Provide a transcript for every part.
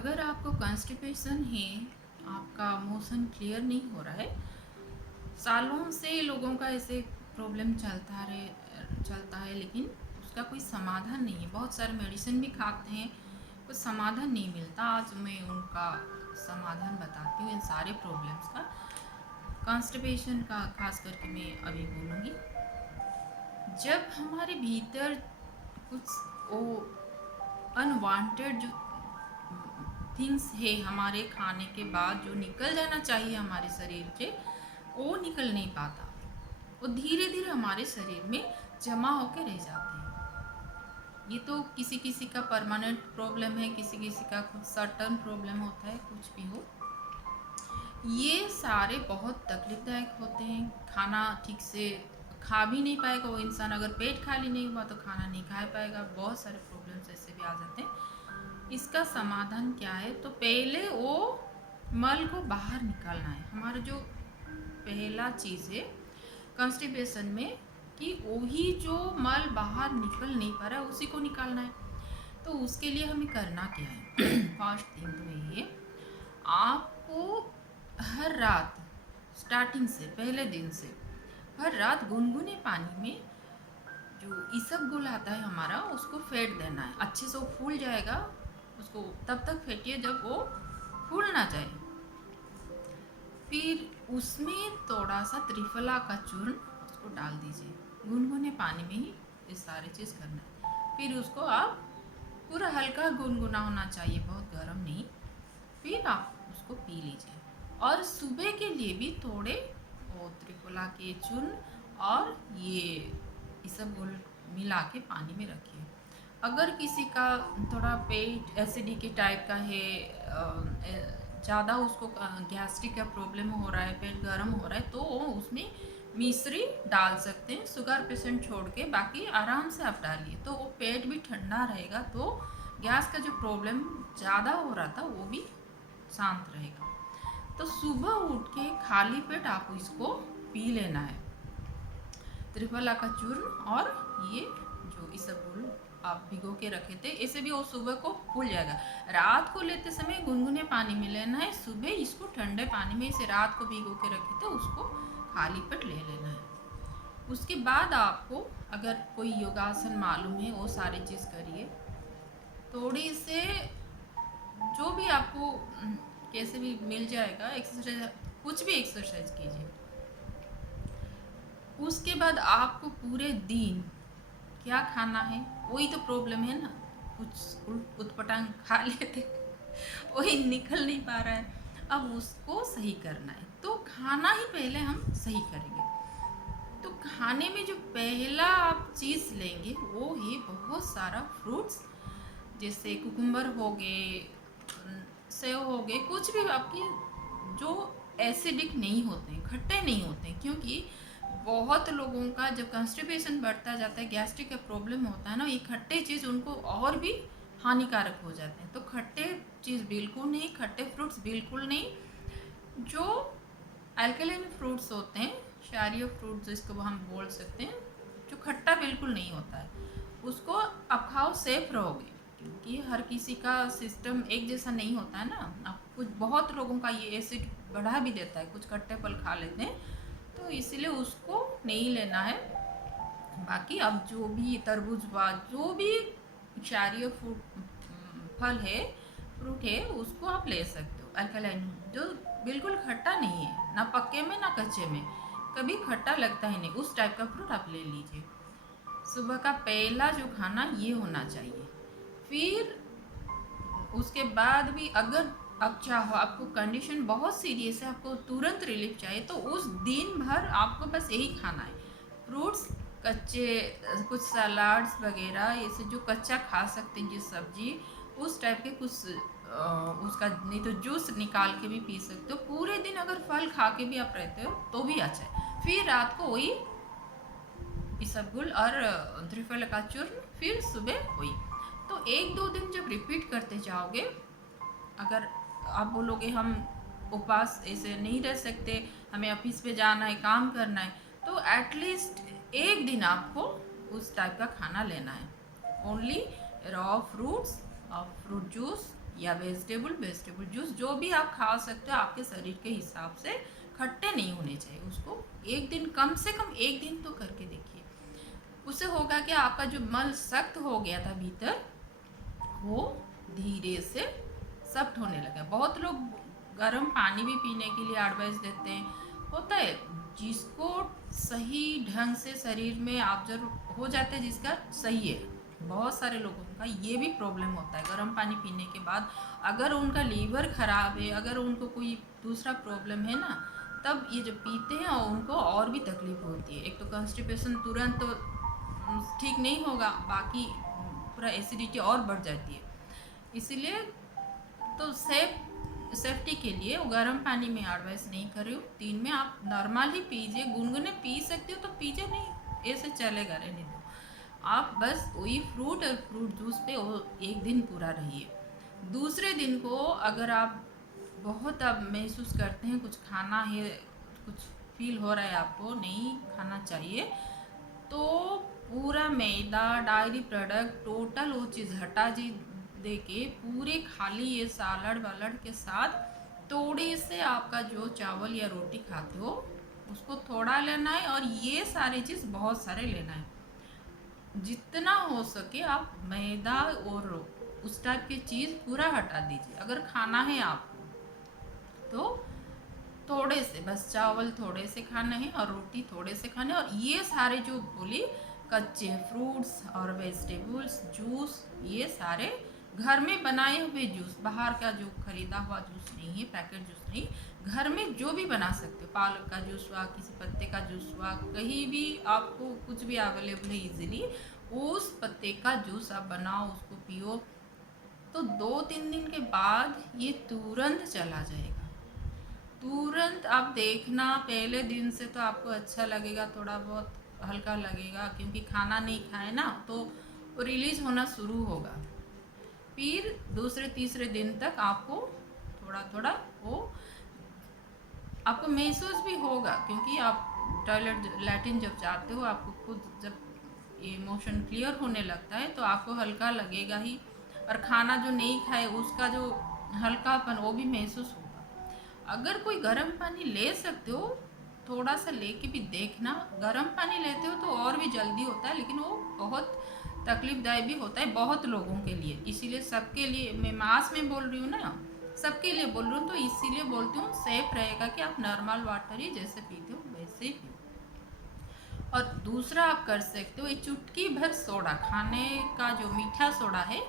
अगर आपको कॉन्स्टिपेशन है, आपका मोशन क्लियर नहीं हो रहा है, सालों से लोगों का ऐसे प्रॉब्लम चलता है, लेकिन उसका कोई समाधान नहीं है। बहुत सारे मेडिसिन भी खाते हैं, कुछ समाधान नहीं मिलता। आज मैं उनका समाधान बताती हूँ इन सारे प्रॉब्लम्स का। कॉन्स्टिपेशन का खास करके मैं अभी बोलूँगी। जब हमारे भीतर कुछ वो अनवांटेड जो थिंग्स है हमारे खाने के बाद जो निकल जाना चाहिए हमारे शरीर से, वो निकल नहीं पाता। वो धीरे धीरे हमारे शरीर में जमा होकर रह जाते हैं। ये तो किसी किसी का परमानेंट प्रॉब्लम है, किसी किसी का कुछ सर्टन प्रॉब्लम होता है, कुछ भी हो। ये सारे बहुत तकलीफदायक होते हैं। खाना ठीक से खा भी नहीं पाएगा वो इंसान, अगर पेट खाली नहीं हुआ तो खाना नहीं खा पाएगा। बहुत सारे प्रॉब्लम्स ऐसे भी आ जाते हैं। इसका समाधान क्या है? तो पहले वो मल को बाहर निकालना है। हमारा जो पहला चीज़ है कॉन्स्टिपेशन में, कि वही जो मल बाहर निकल नहीं पा रहा है उसी को निकालना है। तो उसके लिए हमें करना क्या है? फर्स्ट थिंग तो यही है, आपको हर रात, स्टार्टिंग से, पहले दिन से हर रात गुनगुने पानी में जो इसबगोल आता है हमारा, उसको फेंट देना है। अच्छे से वो फूल जाएगा, उसको तब तक फेंटिए जब वो फूल ना जाए। फिर उसमें थोड़ा सा त्रिफला का चूर्ण उसको डाल दीजिए। गुनगुने पानी में ही ये सारी चीज़ करना है। फिर उसको आप पूरा हल्का गुनगुना होना चाहिए, बहुत गर्म नहीं। फिर आप उसको पी लीजिए। और सुबह के लिए भी थोड़े वो त्रिफला के चूर्ण और ये इसबगोल मिला के पानी में रखिए। अगर किसी का थोड़ा पेट एसिडिटी टाइप का है, ज़्यादा उसको गैस्ट्रिक का प्रॉब्लम हो रहा है, पेट गर्म हो रहा है, तो उसमें मिश्री डाल सकते हैं। शुगर पेशेंट छोड़ के बाकी आराम से आप डालिए, तो वो पेट भी ठंडा रहेगा। तो गैस का जो प्रॉब्लम ज़्यादा हो रहा था वो भी शांत रहेगा। तो सुबह उठ के खाली पेट आप इसको पी लेना है, त्रिफला का चूर्ण और ये जो इसबगोल आप भिगो के रखे थे। ऐसे भी वो सुबह को फूल जाएगा। रात को लेते समय गुनगुने पानी में लेना है, सुबह इसको ठंडे पानी में, इसे रात को भिगो के रखे थे उसको खाली पेट ले लेना है। उसके बाद आपको अगर कोई योगासन मालूम है वो सारी चीज़ करिए। थोड़ी से जो भी आपको कैसे भी मिल जाएगा एक्सरसाइज, कुछ भी एक्सरसाइज कीजिए। उसके बाद आपको पूरे दिन क्या खाना है, वही तो प्रॉब्लम है ना। कुछ उटपटांग खा लेते वही निकल नहीं पा रहा है। अब उसको सही करना है, तो खाना ही पहले हम सही करेंगे। तो खाने में जो पहला आप चीज़ लेंगे वो है बहुत सारा फ्रूट्स, जैसे कुकुम्बर हो गए, सेव हो गए, कुछ भी आपके जो एसिडिक नहीं होते हैं, खट्टे नहीं होते हैं। क्योंकि बहुत लोगों का जब कॉन्स्टिपेशन बढ़ता जाता है, गैस्ट्रिक का प्रॉब्लम होता है ना, ये खट्टे चीज़ उनको और भी हानिकारक हो जाते हैं। तो खट्टे चीज़ बिल्कुल नहीं, खट्टे फ्रूट्स बिल्कुल नहीं। जो अल्कलाइन फ्रूट्स होते हैं, क्षारीय फ्रूट्स जिसको हम बोल सकते हैं, जो खट्टा बिल्कुल नहीं होता है, उसको आप खाओ, सेफ रहोगे। क्योंकि हर किसी का सिस्टम एक जैसा नहीं होता है ना। आप कुछ बहुत लोगों का ये एसिड बढ़ा भी देता है, कुछ खट्टे फल खा लेते हैं, तो इसीलिए उसको नहीं लेना है। बाकी अब जो भी तरबूज व जो भी क्षारीय फल है, फ्रूट है, उसको आप ले सकते हो। अल्कलाइन जो बिल्कुल खट्टा नहीं है, ना पक्के में ना कच्चे में, कभी खट्टा लगता ही नहीं, उस टाइप का फ्रूट आप ले लीजिए। सुबह का पहला जो खाना ये होना चाहिए। फिर उसके बाद भी अगर आप चाहो, आपको कंडीशन बहुत सीरियस है, आपको तुरंत रिलीफ चाहिए, तो उस दिन भर आपको बस यही खाना है। फ्रूट्स, कच्चे कुछ सलाड्स वगैरह, ऐसे जो कच्चा खा सकते हैं, जिस सब्जी उस टाइप के कुछ उसका नहीं तो जूस निकाल के भी पी सकते हो। पूरे दिन अगर फल खा के भी आप रहते हो तो भी अच्छा है। फिर रात को वही इसबगोल और त्रिफला का चूर्ण, फिर सुबह वही। तो एक दो दिन जब रिपीट करते जाओगे, अगर आप बोलोगे हम उपवास ऐसे नहीं रह सकते, हमें ऑफिस पे जाना है, काम करना है, तो एटलीस्ट एक दिन आपको उस टाइप का खाना लेना है। ओनली रॉ फ्रूट्स और फ्रूट जूस या वेजिटेबल जूस, जो भी आप खा सकते हो आपके शरीर के हिसाब से, खट्टे नहीं होने चाहिए। उसको एक दिन, कम से कम एक दिन तो करके देखिए। उससे होगा कि आपका जो मल सख्त हो गया था भीतर, वो धीरे से सख्त होने लगा। बहुत लोग गर्म पानी भी पीने के लिए एडवाइस देते हैं, होता है जिसको सही ढंग से शरीर में ऑब्जर्व हो जाता है, जिसका सही है। बहुत सारे लोगों का ये भी प्रॉब्लम होता है, गर्म पानी पीने के बाद अगर उनका लीवर खराब है, अगर उनको कोई दूसरा प्रॉब्लम है ना, तब ये जब पीते हैं और उनको और भी तकलीफ होती है। एक तो कॉन्स्टिपेशन तुरंत तो ठीक नहीं होगा, बाकी पूरा एसिडिटी और बढ़ जाती है। इसीलिए तो सेफ्टी के लिए वो गर्म पानी में एडवाइस नहीं कर रही हूँ। दिन में आप नॉर्मल ही पीजिए, गुनगुने पी सकते हो तो पीजिए, नहीं ऐसे चलेगा, रहने दो। आप बस वही फ्रूट और फ्रूट जूस पे वो एक दिन पूरा रहिए। दूसरे दिन को अगर आप बहुत अब महसूस करते हैं कुछ खाना है, कुछ फील हो रहा है आपको नहीं खाना चाहिए, तो पूरा मैदा, डायरी प्रोडक्ट, टोटल वो चीज़ हटा जी दे के पूरे खाली ये सालड वालड के साथ थोड़ी से आपका जो चावल या रोटी खाते हो उसको थोड़ा लेना है, और ये सारी चीज़ बहुत सारे लेना है। जितना हो सके आप मैदा और उस टाइप की चीज़ पूरा हटा दीजिए। अगर खाना है आपको तो थोड़े से बस चावल थोड़े से खाना है और रोटी थोड़े से खाना है, और ये सारे जो बोली कच्चे फ्रूट्स और वेजिटेबल्स, जूस, ये सारे घर में बनाए हुए जूस, बाहर का जो खरीदा हुआ जूस नहीं है, पैकेट जूस नहीं, घर में जो भी बना सकते हो। पालक का जूस हुआ, किसी पत्ते का जूस हुआ, कहीं भी आपको कुछ भी अवेलेबल है इजीली, उस पत्ते का जूस आप बनाओ, उसको पियो, तो 2-3 दिन के बाद ये तुरंत चला जाएगा। तुरंत आप देखना, पहले दिन से तो आपको अच्छा लगेगा, थोड़ा बहुत हल्का लगेगा क्योंकि खाना नहीं खाए ना, तो रिलीज होना शुरू होगा। फिर दूसरे तीसरे दिन तक आपको थोड़ा थोड़ा वो आपको महसूस भी होगा, क्योंकि आप टॉयलेट लैट्रिन जब जाते हो, आपको खुद जब ये मोशन क्लियर होने लगता है तो आपको हल्का लगेगा ही, और खाना जो नहीं खाए उसका जो हल्कापन वो भी महसूस होगा। अगर कोई गर्म पानी ले सकते हो, थोड़ा सा लेके भी देखना। गर्म पानी लेते हो तो और भी जल्दी होता है, लेकिन वो बहुत तकलीफदायक भी होता है बहुत लोगों के लिए। इसीलिए सबके लिए मैं मास में बोल रही हूँ ना, सबके लिए बोल रही हूँ, तो इसीलिए बोलती हूँ सेफ रहेगा कि आप नॉर्मल वाटर ही जैसे पीते हो वैसे ही पियो। और दूसरा आप कर सकते हो, ये चुटकी भर सोडा, खाने का जो मीठा सोडा है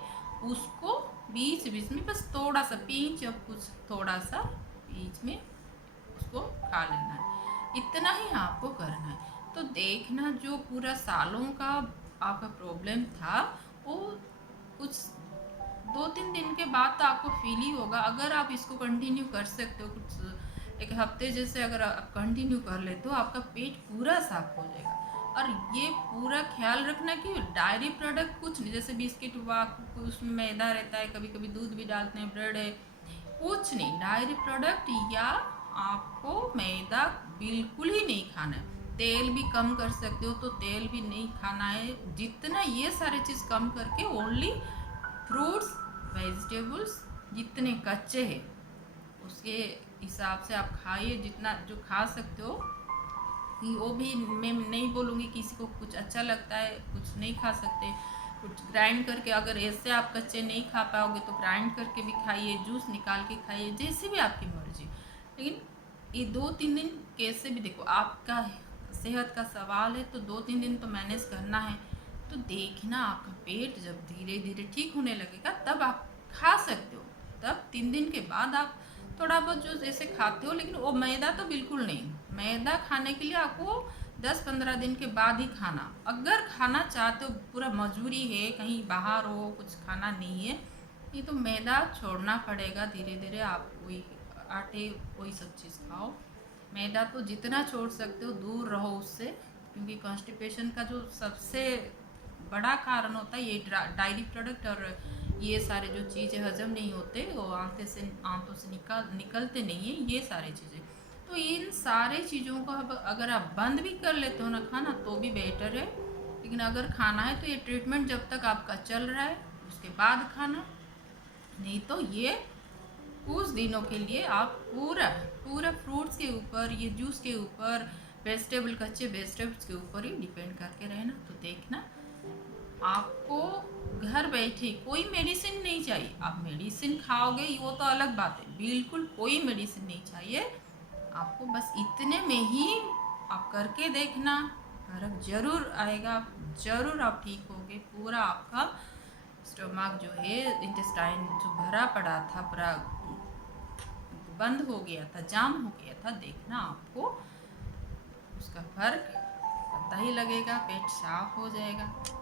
उसको बीच बीच में बस थोड़ा सा पींच, और कुछ थोड़ा सा बीच में उसको खा लेना है। इतना ही आपको करना है। तो देखना जो पूरा सालों का आपका प्रॉब्लम था, वो कुछ 2-3 दिन के बाद तो आपको फील ही होगा। अगर आप इसको कंटिन्यू कर सकते हो, कुछ एक हफ्ते जैसे अगर आप कंटिन्यू कर लेते हो, आपका पेट पूरा साफ हो जाएगा। और ये पूरा ख्याल रखना कि डायरी प्रोडक्ट कुछ नहीं, जैसे बिस्किट हुआ, उसमें मैदा रहता है, कभी कभी दूध भी डालते हैं, ब्रेड है, कुछ नहीं। डायरी प्रोडक्ट या आपको मैदा बिल्कुल ही नहीं खाना है। तेल भी कम कर सकते हो तो तेल भी नहीं खाना है। जितना ये सारे चीज़ कम करके ओनली फ्रूट्स, वेजिटेबल्स जितने कच्चे हैं उसके हिसाब से आप खाइए, जितना जो खा सकते हो। कि वो भी मैं नहीं बोलूँगी किसी को कुछ अच्छा लगता है कुछ नहीं खा सकते, कुछ ग्राइंड करके, अगर ऐसे आप कच्चे नहीं खा पाओगे तो ग्राइंड करके भी खाइए, जूस निकाल के खाइए, जैसे भी आपकी मर्जी। लेकिन ये 2-3 दिन कैसे भी देखो, आपका सेहत का सवाल है, तो 2-3 दिन तो मैनेज करना है। तो देखना आपका पेट जब धीरे धीरे ठीक होने लगेगा तब आप खा सकते हो। तब 3 दिन के बाद आप थोड़ा बहुत जो जैसे खाते हो, लेकिन वो मैदा तो बिल्कुल नहीं। मैदा खाने के लिए आपको 10-15 दिन के बाद ही खाना, अगर खाना चाहते हो, पूरा मजबूरी है, कहीं बाहर हो कुछ खाना नहीं है, ये तो मैदा छोड़ना पड़ेगा धीरे धीरे। आप कोई आटे कोई सब चीज़ खाओ, मैदा तो जितना छोड़ सकते हो दूर रहो उससे, क्योंकि कॉन्स्टिपेशन का जो सबसे बड़ा कारण होता है ये डायरी प्रोडक्ट, और ये सारे जो चीज़ें हजम नहीं होते, वो आंतों से निकलते नहीं है ये सारी चीज़ें। तो इन सारे चीज़ों को अब अगर आप बंद भी कर लेते हो ना खाना तो भी बेटर है। लेकिन अगर खाना है तो ये ट्रीटमेंट जब तक आपका चल रहा है उसके बाद खाना, नहीं तो ये कुछ दिनों के लिए आप पूरा पूरा फ्रूट्स के ऊपर, ये जूस के ऊपर, वेजिटेबल, कच्चे वेजिटेबल्स के ऊपर ही डिपेंड करके रहना। तो देखना आपको घर बैठे कोई मेडिसिन नहीं चाहिए। आप मेडिसिन खाओगे वो तो अलग बात है, बिल्कुल कोई मेडिसिन नहीं चाहिए आपको। बस इतने में ही आप करके देखना, फर्क जरूर आएगा, जरूर आप ठीक होगे। पूरा आपका स्टमक जो है, इंटेस्टाइन जो भरा पड़ा था, पूरा बंद हो गया था, जाम हो गया था, देखना आपको उसका फर्क पता ही लगेगा, पेट साफ हो जाएगा।